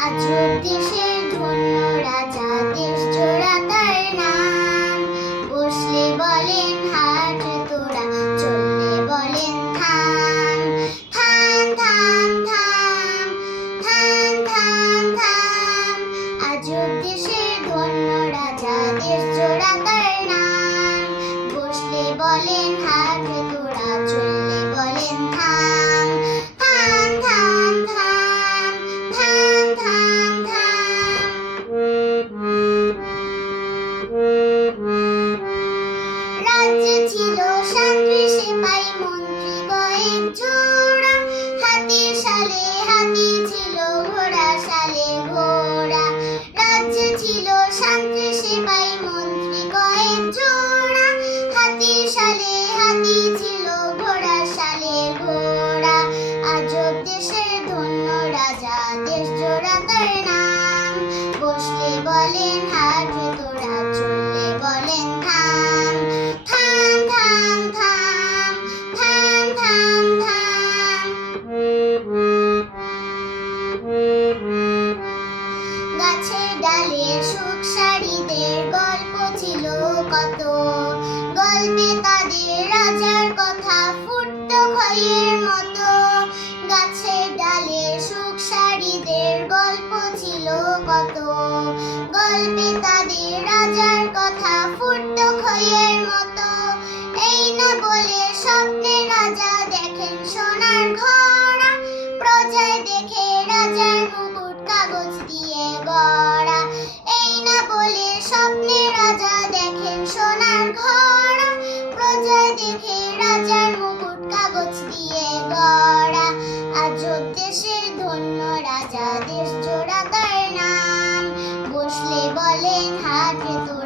আজব দেশের ধন্য রাজা রাজ্যে ছিল শান্তি সেপাই মন্ত্রী কয়েক জোড়া হাতি সালে হাতি ছিল ঘোড়া সালে ঘোড়া। রাজ্যে ছিল শান্তি সেপাই মন্ত্রী কয়েক জোড়া হাতি সালে হাতি ছিল ঘোড়া সালে ঘোড়া। আজব দেশের ধন্য রাজা, দেশ জোড়া তার নাম। বসলে বলেন হাট গল্পে তাদের রাজার কথা ফুটতো খয়ের মতো। এই না বলে স্বপ্নে রাজা দেখেন সোনার ঘোড়া। প্রজায় দেখে রাজার মুকুট কাগজ দিয়ে গড়া। এই না বলে স্বপ্নে রাজা দেখেন সোনার ঘোড়া। প্রজায় দেখে রাজার মুকুট কাগজ দিয়ে গড়া। আজব দেশের ধন্য রাজা দেশ জোড়া তার বসলে বলেন হাটে তো